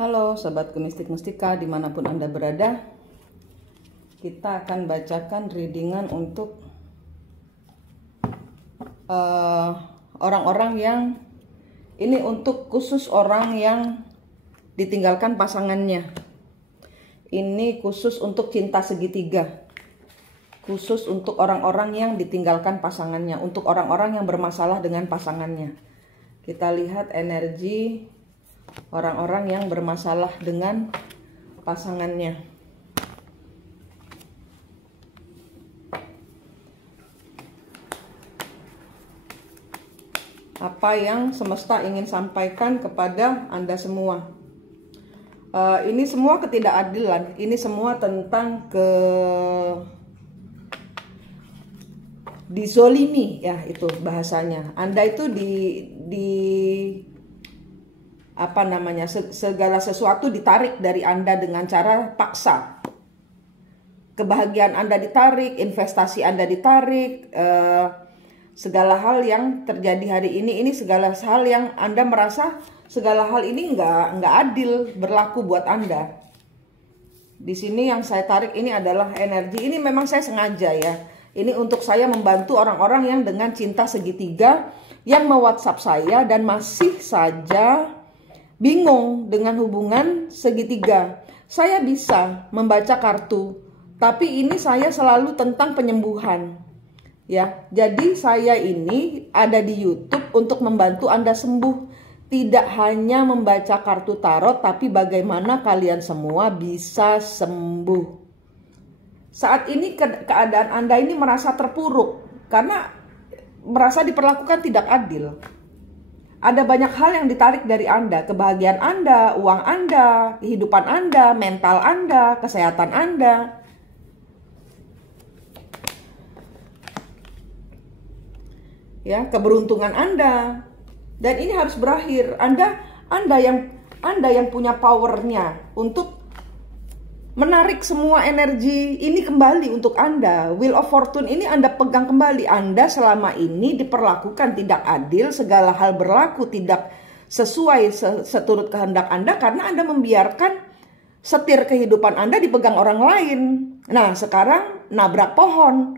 Halo sobatku mistik mustika dimanapun Anda berada. Kita akan bacakan readingan untuk orang-orang yang ini untuk khusus orang yang ditinggalkan pasangannya. Ini khusus untuk cinta segitiga. Khusus untuk orang-orang yang ditinggalkan pasangannya, untuk orang-orang yang bermasalah dengan pasangannya. Kita lihat energi orang-orang yang bermasalah dengan pasangannya. Apa yang semesta ingin sampaikan kepada Anda semua? Ini semua ketidakadilan. Ini semua tentang dizolimi, ya itu bahasanya. Anda itu segala sesuatu ditarik dari Anda dengan cara paksa. Kebahagiaan Anda ditarik, investasi Anda ditarik, segala hal yang terjadi hari ini segala hal yang Anda merasa segala hal ini nggak adil berlaku buat Anda. Di sini yang saya tarik ini adalah energi. Ini memang saya sengaja ya. Ini untuk saya membantu orang-orang yang dengan cinta segitiga yang me-WhatsApp saya dan masih saja bingung dengan hubungan segitiga. Saya bisa membaca kartu, tapi ini saya selalu tentang penyembuhan. Ya, jadi saya ini ada di YouTube untuk membantu Anda sembuh. Tidak hanya membaca kartu tarot, tapi bagaimana kalian semua bisa sembuh. Saat ini keadaan Anda ini merasa terpuruk karena merasa diperlakukan tidak adil. Ada banyak hal yang ditarik dari Anda, kebahagiaan Anda, uang Anda, kehidupan Anda, mental Anda, kesehatan Anda. Ya, keberuntungan Anda. Dan ini harus berakhir. Anda yang punya powernya untuk menarik semua energi ini kembali untuk Anda. Wheel of Fortune ini Anda pegang kembali. Anda selama ini diperlakukan tidak adil, segala hal berlaku tidak sesuai seturut kehendak Anda karena Anda membiarkan setir kehidupan Anda dipegang orang lain. Nah, sekarang nabrak pohon.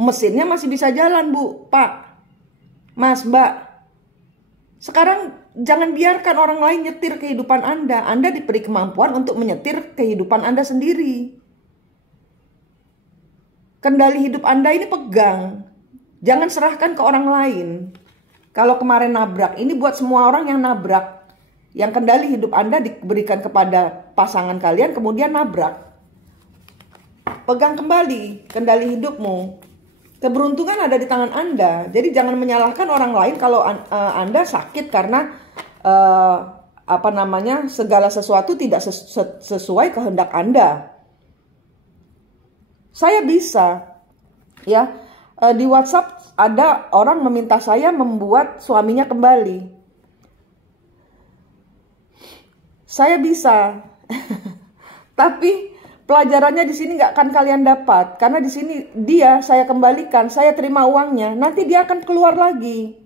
Mesinnya masih bisa jalan, Bu, Pak, Mas, Mbak. Sekarang jangan biarkan orang lain nyetir kehidupan Anda. Anda diberi kemampuan untuk menyetir kehidupan Anda sendiri. Kendali hidup Anda ini pegang. Jangan serahkan ke orang lain. Kalau kemarin nabrak, ini buat semua orang yang nabrak. Yang kendali hidup Anda diberikan kepada pasangan kalian, kemudian nabrak. Pegang kembali kendali hidupmu. Keberuntungan ada di tangan Anda. Jadi jangan menyalahkan orang lain kalau Anda sakit karena segala sesuatu tidak sesuai kehendak Anda. Saya bisa ya, di WhatsApp ada orang meminta saya membuat suaminya kembali. Saya bisa. Tapi pelajarannya di sini nggak akan kalian dapat, karena di sini saya kembalikan, saya terima uangnya, nanti dia akan keluar lagi.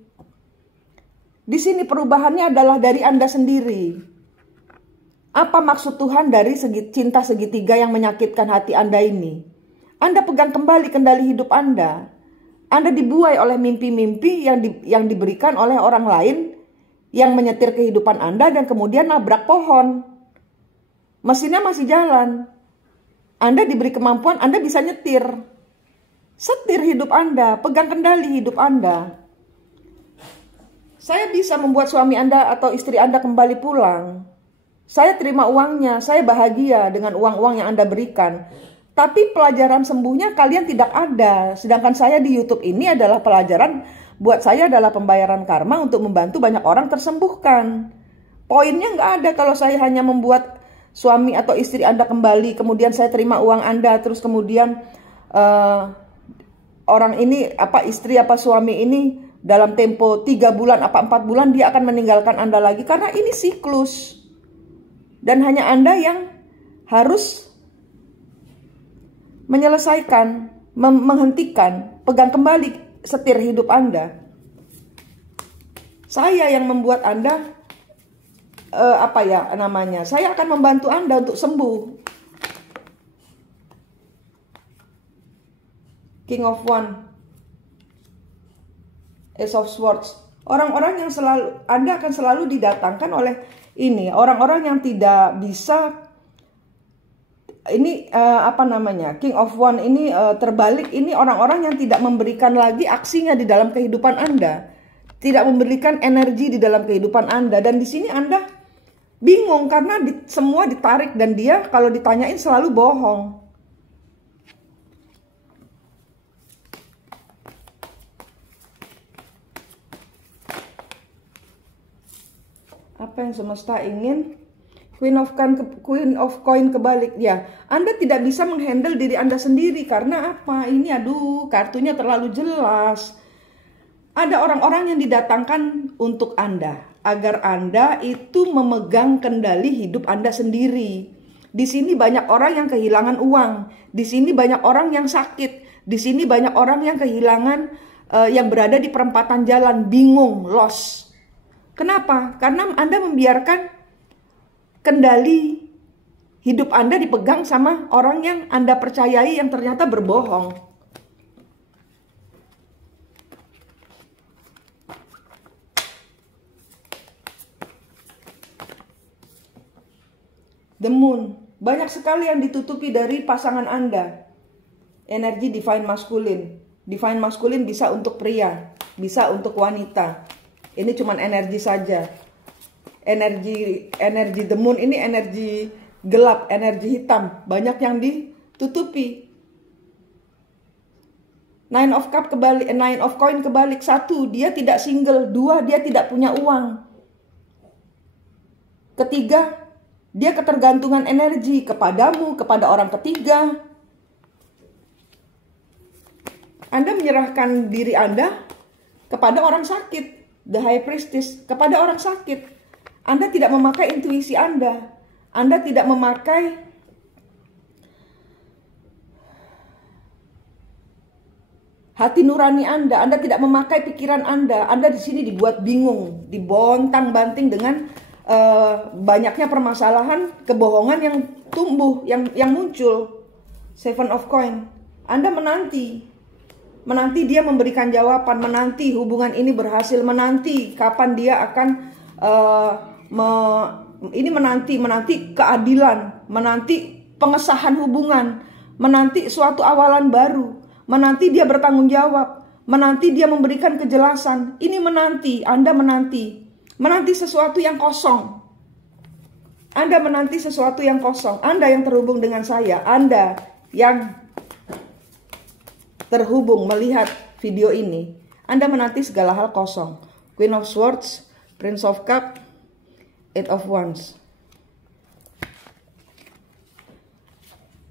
Di sini perubahannya adalah dari Anda sendiri. Apa maksud Tuhan dari cinta segitiga yang menyakitkan hati Anda ini? Anda pegang kembali kendali hidup Anda. Anda dibuai oleh mimpi-mimpi yang diberikan oleh orang lain yang menyetir kehidupan Anda dan kemudian nabrak pohon. Mesinnya masih jalan. Anda diberi kemampuan, Anda bisa nyetir. Setir hidup Anda, pegang kendali hidup Anda. Saya bisa membuat suami Anda atau istri Anda kembali pulang. Saya terima uangnya, saya bahagia dengan uang-uang yang Anda berikan. Tapi pelajaran sembuhnya kalian tidak ada. Sedangkan saya di YouTube ini adalah pelajaran, buat saya adalah pembayaran karma untuk membantu banyak orang tersembuhkan. Poinnya nggak ada kalau saya hanya membuat suami atau istri Anda kembali, kemudian saya terima uang Anda, terus kemudian orang ini, istri suami ini dalam tempo 3 bulan, 4 bulan dia akan meninggalkan Anda lagi, karena ini siklus. Dan hanya Anda yang harus menyelesaikan, menghentikan, pegang kembali setir hidup Anda. Saya yang membuat Anda apa ya namanya? Saya akan membantu Anda untuk sembuh. King of Wands, Ace of Swords. Orang-orang yang selalu, Anda akan selalu didatangkan oleh ini, orang-orang yang tidak bisa, ini apa namanya, King of Wands ini terbalik, ini orang-orang yang tidak memberikan lagi aksinya di dalam kehidupan Anda, tidak memberikan energi di dalam kehidupan Anda, dan di sini Anda bingung karena semua ditarik dan dia kalau ditanyain selalu bohong. Apa yang semesta ingin? Queen of Coin kebalik. Ya, Anda tidak bisa menghandle diri Anda sendiri. Karena apa? Ini aduh, kartunya terlalu jelas. Ada orang-orang yang didatangkan untuk Anda, agar Anda itu memegang kendali hidup Anda sendiri. Di sini banyak orang yang kehilangan uang. Di sini banyak orang yang sakit. Di sini banyak orang yang kehilangan, yang berada di perempatan jalan, bingung, lost. Kenapa? Karena Anda membiarkan kendali hidup Anda dipegang sama orang yang Anda percayai yang ternyata berbohong. The Moon. Banyak sekali yang ditutupi dari pasangan Anda. Energi Divine Masculine. Divine Masculine bisa untuk pria, bisa untuk wanita. Ini cuman energi saja. Energi The Moon ini energi gelap, energi hitam. Banyak yang ditutupi. Nine of Cup kebalik, Nine of Coin kebalik. 1, dia tidak single. 2, dia tidak punya uang. 3, dia ketergantungan energi kepadamu, kepada orang ketiga. Anda menyerahkan diri Anda kepada orang sakit. The High Priestess, kepada orang sakit. Anda tidak memakai intuisi Anda. Anda tidak memakai hati nurani Anda. Anda tidak memakai pikiran Anda. Anda di sini dibuat bingung, dibontang-banting dengan banyaknya permasalahan, kebohongan yang tumbuh, yang muncul. Seven of Coin. Anda menanti dia memberikan jawaban, menanti hubungan ini berhasil, menanti kapan dia akan menanti keadilan, menanti pengesahan hubungan, menanti suatu awalan baru, menanti dia bertanggung jawab, menanti dia memberikan kejelasan. Ini menanti, Anda menanti sesuatu yang kosong. Anda menanti sesuatu yang kosong. Anda yang terhubung dengan saya, Anda yang terhubung melihat video ini, Anda menanti segala hal kosong. Queen of Swords, Prince of Cup, Eight of Wands.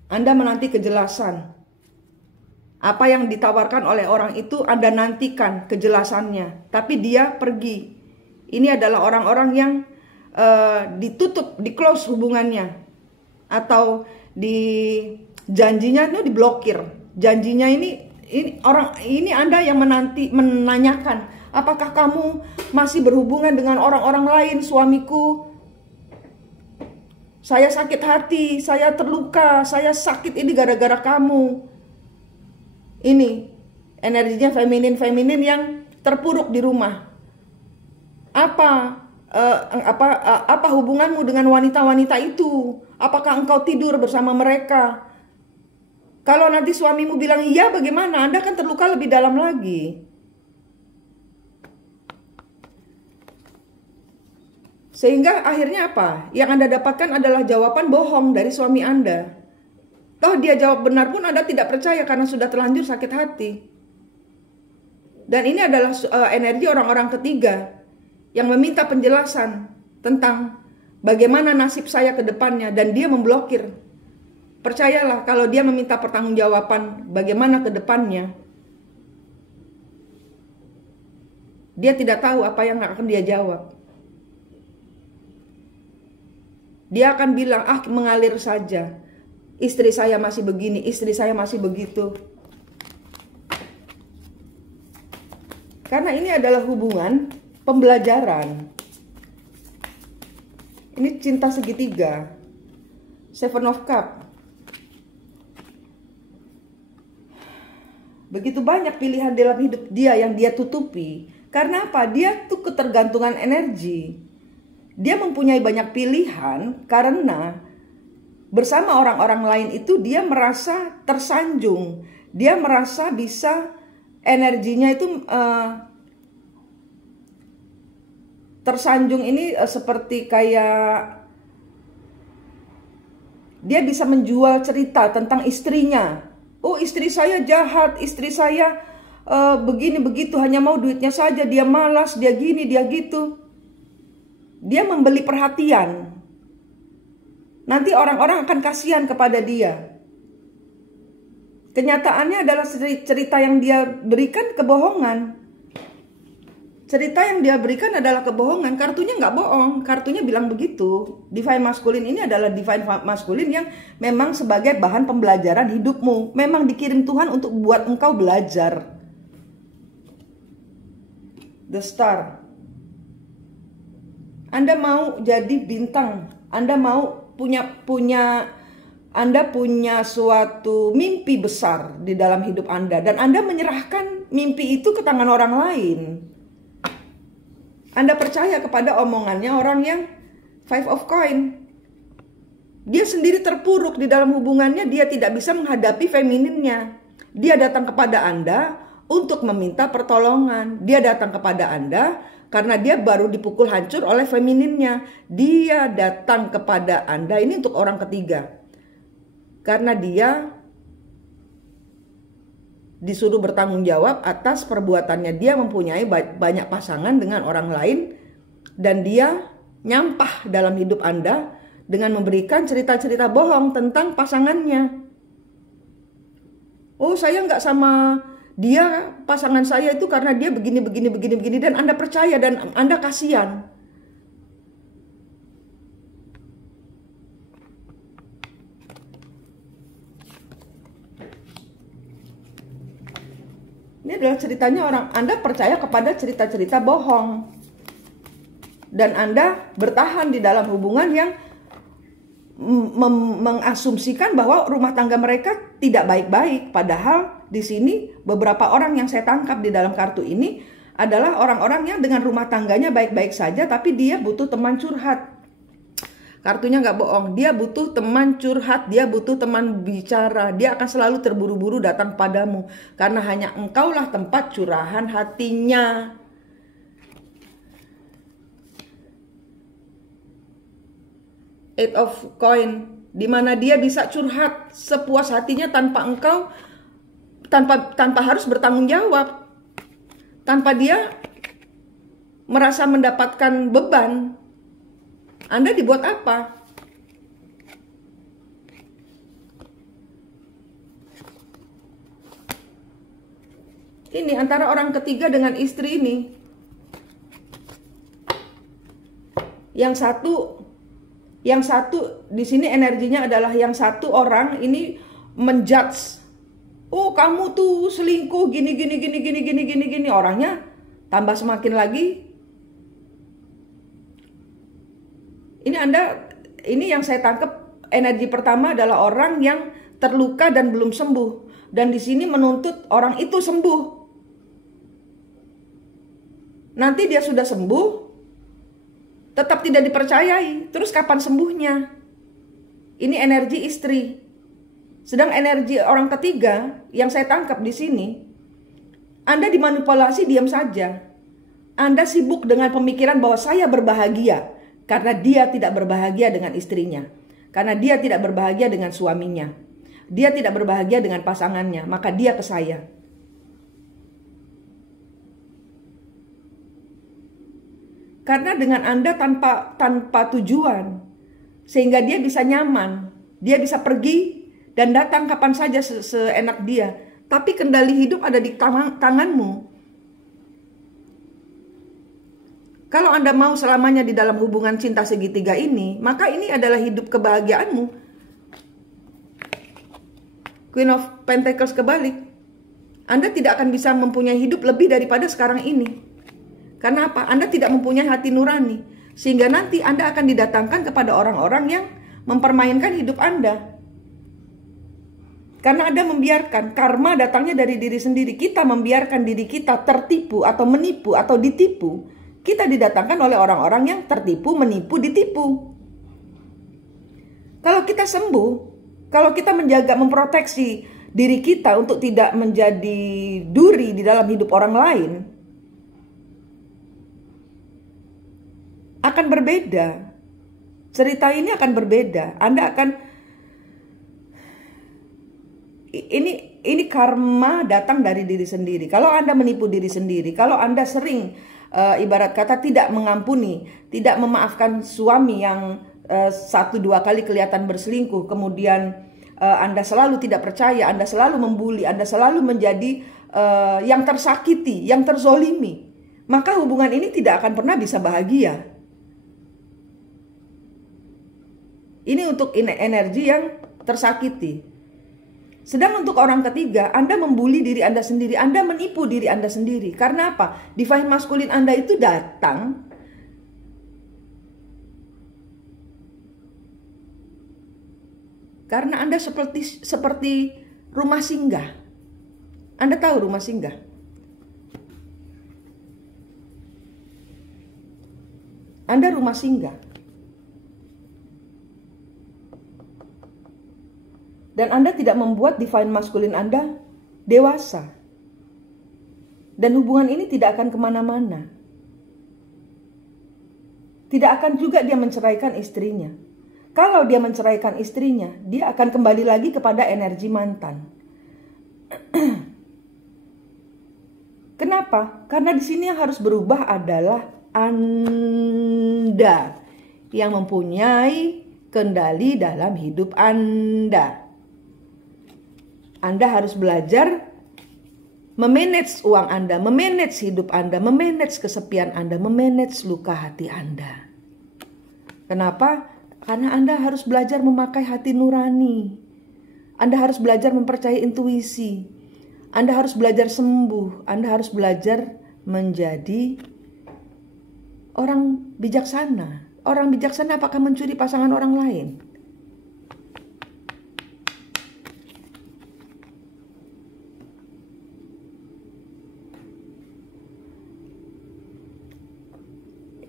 Anda menanti kejelasan. Apa yang ditawarkan oleh orang itu Anda nantikan kejelasannya, tapi dia pergi. Ini adalah orang-orang yang ditutup, di close hubungannya, atau janjinya itu diblokir. Janjinya ini Anda yang menanyakan, apakah kamu masih berhubungan dengan orang-orang lain? Suamiku, saya sakit hati, saya terluka, saya sakit ini gara-gara kamu. Ini energinya feminin yang terpuruk di rumah. Apa hubunganmu dengan wanita-wanita itu? Apakah engkau tidur bersama mereka? Kalau nanti suamimu bilang iya, bagaimana? Anda kan terluka lebih dalam lagi. Sehingga akhirnya apa? Yang Anda dapatkan adalah jawaban bohong dari suami Anda. Toh dia jawab benar pun Anda tidak percaya karena sudah terlanjur sakit hati. Dan ini adalah energi orang-orang ketiga yang meminta penjelasan tentang bagaimana nasib saya ke depannya, dan dia memblokir. Percayalah, kalau dia meminta pertanggungjawaban bagaimana ke depannya, dia tidak tahu apa yang akan dia jawab. Dia akan bilang, mengalir saja. Istri saya masih begini, istri saya masih begitu. Karena ini adalah hubungan pembelajaran. Ini cinta segitiga. Seven of Cup. Begitu banyak pilihan dalam hidup dia yang dia tutupi. Karena apa? Dia tuh ketergantungan energi. Dia mempunyai banyak pilihan karena bersama orang-orang lain itu dia merasa tersanjung. Dia merasa bisa energinya itu tersanjung ini seperti kayak dia bisa menjual cerita tentang istrinya. Oh, istri saya jahat, istri saya begini begitu, hanya mau duitnya saja, dia malas, dia gini, dia gitu. Dia membeli perhatian. Nanti orang-orang akan kasihan kepada dia. Kenyataannya adalah cerita yang dia berikan kebohongan. Cerita yang dia berikan adalah kebohongan. Kartunya nggak bohong. Kartunya bilang begitu. Divine Masculine ini adalah Divine Masculine yang memang sebagai bahan pembelajaran hidupmu. Memang dikirim Tuhan untuk buat engkau belajar. The Star. Anda mau jadi bintang. Anda mau Anda punya suatu mimpi besar di dalam hidup Anda. Dan Anda menyerahkan mimpi itu ke tangan orang lain. Anda percaya kepada omongannya orang yang Five of Coin. Dia sendiri terpuruk di dalam hubungannya. Dia tidak bisa menghadapi femininnya. Dia datang kepada Anda untuk meminta pertolongan. Dia datang kepada Anda karena dia baru dipukul hancur oleh femininnya. Dia datang kepada Anda, ini untuk orang ketiga. Karena dia disuruh bertanggung jawab atas perbuatannya. Dia mempunyai banyak pasangan dengan orang lain. Dan dia nyampah dalam hidup Anda dengan memberikan cerita-cerita bohong tentang pasangannya. Oh, saya nggak sama dia, pasangan saya itu karena dia begini. Dan Anda percaya dan Anda kasihan. Ini adalah ceritanya orang. Anda percaya kepada cerita-cerita bohong. Dan Anda bertahan di dalam hubungan yang mengasumsikan bahwa rumah tangga mereka tidak baik-baik. Padahal di sini beberapa orang yang saya tangkap di dalam kartu ini adalah orang-orang yang dengan rumah tangganya baik-baik saja, tapi dia butuh teman curhat. Kartunya nggak bohong, dia butuh teman curhat, dia butuh teman bicara. Dia akan selalu terburu-buru datang padamu karena hanya engkaulah tempat curahan hatinya. Eight of Coin, di mana dia bisa curhat sepuas hatinya tanpa engkau, tanpa harus bertanggung jawab, tanpa dia merasa mendapatkan beban. Anda dibuat apa? Ini antara orang ketiga dengan istri ini. Yang satu di sini energinya adalah yang satu orang ini menjudge. Oh, kamu tuh selingkuh gini. Orangnya tambah semakin lagi. Ini yang saya tangkap, energi pertama adalah orang yang terluka dan belum sembuh. Dan di sini menuntut orang itu sembuh. Nanti dia sudah sembuh, tetap tidak dipercayai. Terus kapan sembuhnya? Ini energi istri. Sedang energi orang ketiga yang saya tangkap di sini, Anda dimanipulasi diam saja. Anda sibuk dengan pemikiran bahwa saya berbahagia karena dia tidak berbahagia dengan istrinya. Karena dia tidak berbahagia dengan suaminya. Dia tidak berbahagia dengan pasangannya, maka dia ke saya. Karena dengan Anda tanpa tujuan, sehingga dia bisa nyaman, dia bisa pergi dan datang kapan saja seenak dia. Tapi kendali hidup ada di tanganmu. Kalau Anda mau selamanya di dalam hubungan cinta segitiga ini, maka ini adalah hidup kebahagiaanmu. Queen of Pentacles kebalik. Anda tidak akan bisa mempunyai hidup lebih daripada sekarang ini. Karena apa? Anda tidak mempunyai hati nurani. Sehingga nanti Anda akan didatangkan kepada orang-orang yang mempermainkan hidup Anda. Karena Anda membiarkan, karma datangnya dari diri sendiri. Kita membiarkan diri kita tertipu atau menipu atau ditipu. Kita didatangkan oleh orang-orang yang tertipu, menipu, ditipu. Kalau kita sembuh, kalau kita menjaga, memproteksi diri kita untuk tidak menjadi duri di dalam hidup orang lain, akan berbeda. Cerita ini akan berbeda. Anda akan ini karma datang dari diri sendiri. Kalau Anda menipu diri sendiri, kalau Anda sering ibarat kata tidak mengampuni, tidak memaafkan suami yang 1-2 kali kelihatan berselingkuh, kemudian Anda selalu tidak percaya, Anda selalu membuli, Anda selalu menjadi yang tersakiti, yang terzolimi, maka hubungan ini tidak akan pernah bisa bahagia. Ini untuk energi yang tersakiti. Sedang untuk orang ketiga, Anda membuli diri Anda sendiri, Anda menipu diri Anda sendiri. Karena apa? Divine maskulin Anda itu datang karena Anda seperti rumah singgah. Anda tahu rumah singgah? Anda rumah singgah. Dan Anda tidak membuat divine maskulin Anda dewasa. Dan hubungan ini tidak akan kemana-mana. Tidak akan juga dia menceraikan istrinya. Kalau dia menceraikan istrinya, dia akan kembali lagi kepada energi mantan. Kenapa? Karena di sini yang harus berubah adalah Anda yang mempunyai kendali dalam hidup Anda. Anda harus belajar memanage uang Anda, memanage hidup Anda, memanage kesepian Anda, memanage luka hati Anda. Kenapa? Karena Anda harus belajar memakai hati nurani. Anda harus belajar mempercayai intuisi. Anda harus belajar sembuh. Anda harus belajar menjadi orang bijaksana. Orang bijaksana apakah mencuri pasangan orang lain?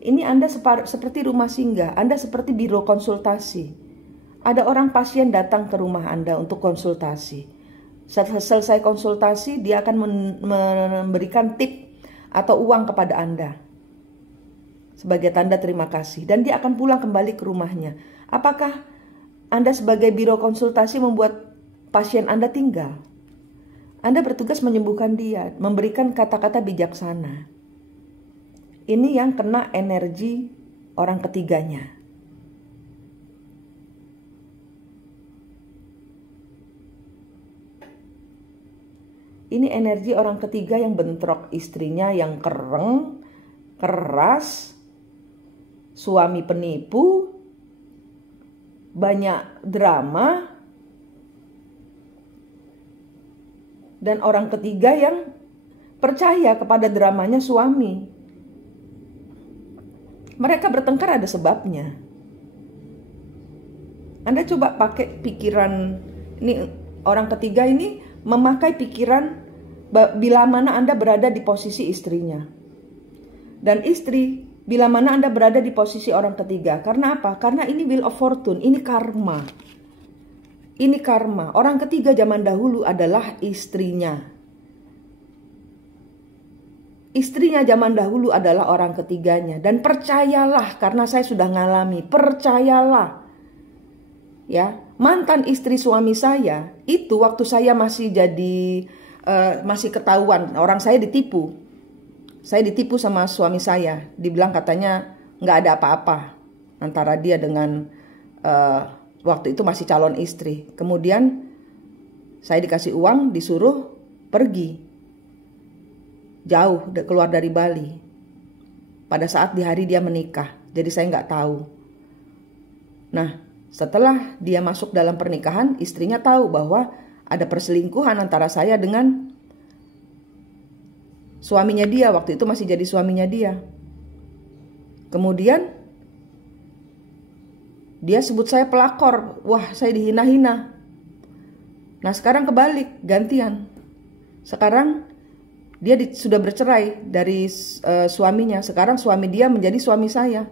Ini Anda seperti rumah singgah, Anda seperti biro konsultasi. Ada orang pasien datang ke rumah Anda untuk konsultasi. Selesai konsultasi, dia akan memberikan tip atau uang kepada Anda sebagai tanda terima kasih. Dan dia akan pulang kembali ke rumahnya. Apakah Anda sebagai biro konsultasi membuat pasien Anda tinggal? Anda bertugas menyembuhkan dia, memberikan kata-kata bijaksana. Ini yang kena energi orang ketiganya. Ini energi orang ketiga yang bentrok, istrinya yang kereng, keras, suami penipu, banyak drama, dan orang ketiga yang percaya kepada dramanya suami. Mereka bertengkar ada sebabnya. Anda coba pakai pikiran, ini orang ketiga ini memakai pikiran bila mana Anda berada di posisi istrinya. Dan istri bila mana Anda berada di posisi orang ketiga. Karena apa? Karena ini wheel of fortune, ini karma. Ini karma. Orang ketiga zaman dahulu adalah istrinya. Istrinya zaman dahulu adalah orang ketiganya. Dan percayalah, karena saya sudah ngalami, percayalah. Ya, mantan istri suami saya, itu waktu saya masih masih ketahuan, orang saya ditipu. Saya ditipu sama suami saya. Dibilang katanya nggak ada apa-apa antara dia dengan waktu itu masih calon istri. Kemudian saya dikasih uang, disuruh pergi. Jauh keluar dari Bali. Pada saat di hari dia menikah. Jadi saya nggak tahu. Nah, setelah dia masuk dalam pernikahan, istrinya tahu bahwa ada perselingkuhan antara saya dengan suaminya dia. Waktu itu masih jadi suaminya dia. Kemudian Dia sebut saya pelakor. Wah, saya dihina-hina. Nah, sekarang kebalik, gantian. Sekarang dia sudah bercerai dari suaminya. Sekarang suami dia menjadi suami saya.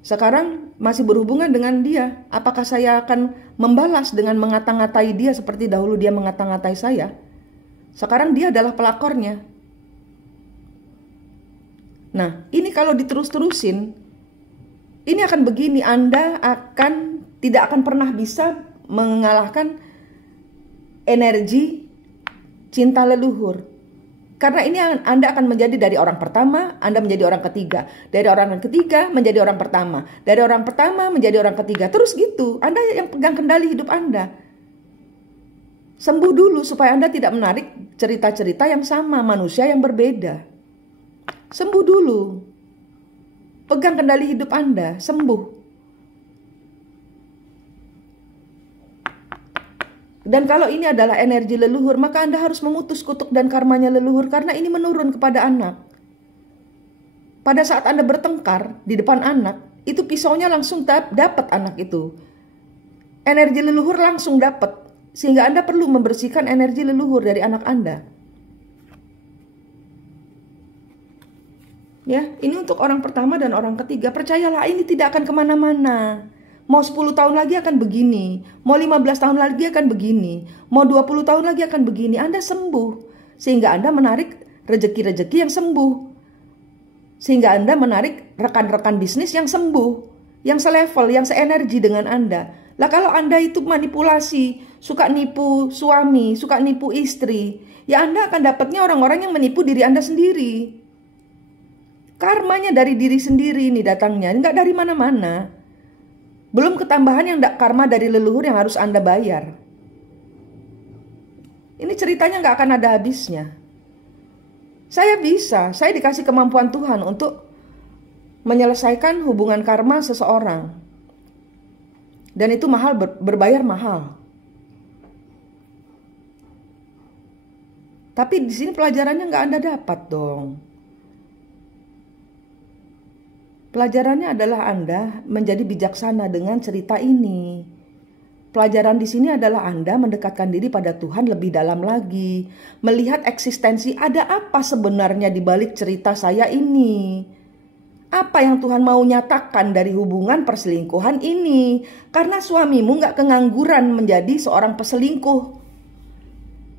Sekarang masih berhubungan dengan dia. Apakah saya akan membalas dengan mengata-ngatai dia seperti dahulu dia mengata-ngatai saya? Sekarang dia adalah pelakornya. Nah, ini kalau diterus-terusin, ini akan begini. Anda tidak akan pernah bisa mengalahkan energi cinta leluhur. Karena ini Anda akan menjadi dari orang pertama, Anda menjadi orang ketiga. Dari orang ketiga menjadi orang pertama. Dari orang pertama menjadi orang ketiga. Terus gitu, Anda yang pegang kendali hidup Anda. Sembuh dulu supaya Anda tidak menarik cerita-cerita yang sama, manusia yang berbeda. Sembuh dulu. Pegang kendali hidup Anda, sembuh. Dan kalau ini adalah energi leluhur, maka Anda harus memutus kutuk dan karmanya leluhur karena ini menurun kepada anak. Pada saat Anda bertengkar di depan anak, itu pisaunya langsung dapat anak itu. Energi leluhur langsung dapat, sehingga Anda perlu membersihkan energi leluhur dari anak Anda. Ya, ini untuk orang pertama dan orang ketiga. Percayalah, ini tidak akan kemana-mana. Mau 10 tahun lagi akan begini. Mau 15 tahun lagi akan begini. Mau 20 tahun lagi akan begini. Anda sembuh. Sehingga Anda menarik rezeki-rezeki yang sembuh. Sehingga Anda menarik rekan-rekan bisnis yang sembuh. Yang selevel, yang seenergi dengan Anda. Lah kalau Anda itu manipulasi, suka nipu suami, suka nipu istri, ya Anda akan dapatnya orang-orang yang menipu diri Anda sendiri. Karmanya dari diri sendiri nih datangnya. Enggak dari mana-mana. Belum ketambahan yang karma dari leluhur yang harus Anda bayar. Ini ceritanya nggak akan ada habisnya. Saya dikasih kemampuan Tuhan untuk menyelesaikan hubungan karma seseorang. Dan itu mahal, berbayar mahal. Tapi di sini pelajarannya nggak Anda dapat dong. Pelajarannya adalah Anda menjadi bijaksana dengan cerita ini. Pelajaran di sini adalah Anda mendekatkan diri pada Tuhan lebih dalam lagi. Melihat eksistensi ada apa sebenarnya di balik cerita saya ini. Apa yang Tuhan mau nyatakan dari hubungan perselingkuhan ini. Karena suamimu gak kengangguran menjadi seorang peselingkuh.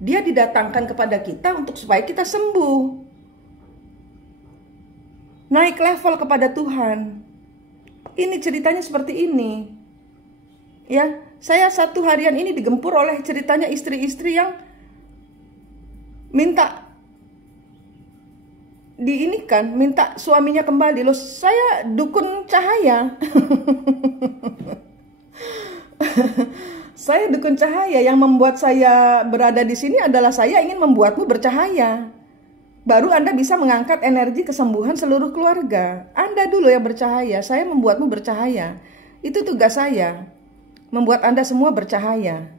Dia didatangkan kepada kita untuk supaya kita sembuh. Naik level kepada Tuhan. Ini ceritanya seperti ini. Ya, saya satu harian ini digempur oleh ceritanya istri-istri yang minta minta suaminya kembali. Loh, saya dukun cahaya. Saya dukun cahaya, yang membuat saya berada di sini adalah saya ingin membuatmu bercahaya. Baru Anda bisa mengangkat energi kesembuhan seluruh keluarga. Anda dulu yang bercahaya, saya membuatmu bercahaya. Itu tugas saya. Membuat Anda semua bercahaya.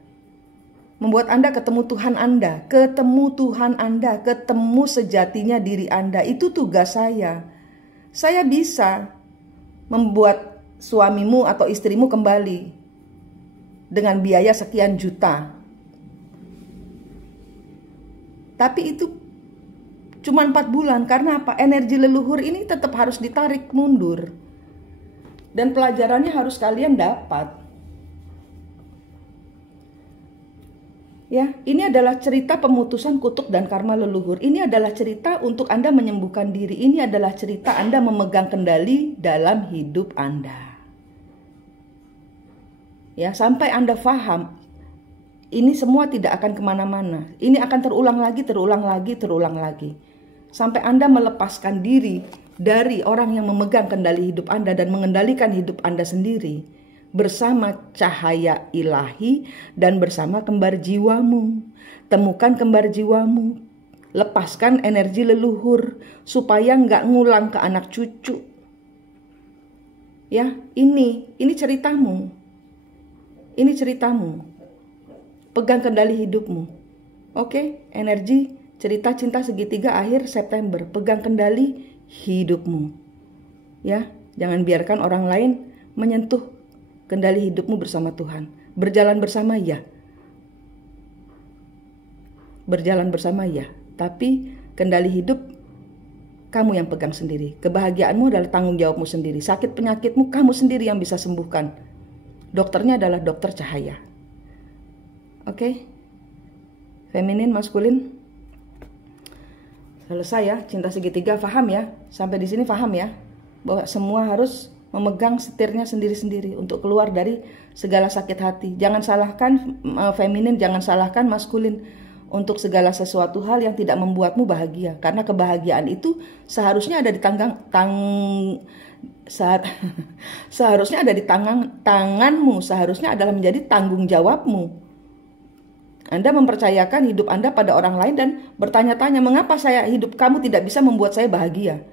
Membuat Anda ketemu Tuhan Anda. Ketemu Tuhan Anda, ketemu sejatinya diri Anda. Itu tugas saya. Saya bisa membuat suamimu atau istrimu kembali dengan biaya sekian juta. Tapi itu cuma 4 bulan. Karena apa? Energi leluhur ini tetap harus ditarik mundur. Dan pelajarannya harus kalian dapat. Ya, ini adalah cerita pemutusan kutuk dan karma leluhur. Ini adalah cerita untuk Anda menyembuhkan diri. Ini adalah cerita Anda memegang kendali dalam hidup Anda. Ya, sampai Anda paham, ini semua tidak akan kemana-mana. Ini akan terulang lagi, terulang lagi, terulang lagi. Sampai Anda melepaskan diri dari orang yang memegang kendali hidup Anda dan mengendalikan hidup Anda sendiri. Bersama cahaya ilahi dan bersama kembar jiwamu. Temukan kembar jiwamu. Lepaskan energi leluhur supaya nggak ngulang ke anak cucu. Ya, ini ceritamu. Ini ceritamu. Pegang kendali hidupmu. Oke, energi cerita cinta segitiga akhir September. Pegang kendali hidupmu. Ya, jangan biarkan orang lain menyentuh kendali hidupmu bersama Tuhan. Berjalan bersama ya. Berjalan bersama ya. Tapi kendali hidup kamu yang pegang sendiri. Kebahagiaanmu adalah tanggung jawabmu sendiri. Sakit penyakitmu kamu sendiri yang bisa sembuhkan. Dokternya adalah dokter cahaya. Oke? Feminin, maskulin. Selesai ya, cinta segitiga, paham ya? Sampai di sini paham ya? Bahwa semua harus memegang setirnya sendiri-sendiri untuk keluar dari segala sakit hati. Jangan salahkan feminin, jangan salahkan maskulin untuk segala sesuatu hal yang tidak membuatmu bahagia. Karena kebahagiaan itu seharusnya ada di seharusnya ada di tanganmu, seharusnya adalah menjadi tanggung jawabmu. Anda mempercayakan hidup Anda pada orang lain dan bertanya-tanya, mengapa hidup kamu tidak bisa membuat saya bahagia?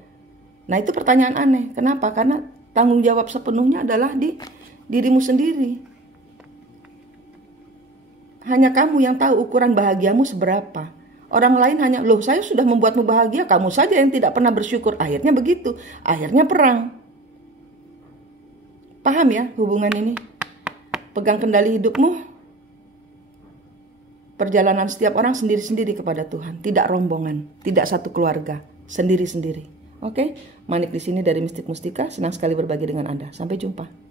Nah, itu pertanyaan aneh. Kenapa? Karena tanggung jawab sepenuhnya adalah di dirimu sendiri. Hanya kamu yang tahu ukuran bahagiamu seberapa. Orang lain hanya, loh saya sudah membuatmu bahagia, kamu saja yang tidak pernah bersyukur. Akhirnya begitu, akhirnya perang. Paham ya hubungan ini? Pegang kendali hidupmu. Perjalanan setiap orang sendiri-sendiri kepada Tuhan. Tidak rombongan, tidak satu keluarga, sendiri-sendiri. Oke, Manik di sini dari Mistik Mustika, senang sekali berbagi dengan Anda. Sampai jumpa.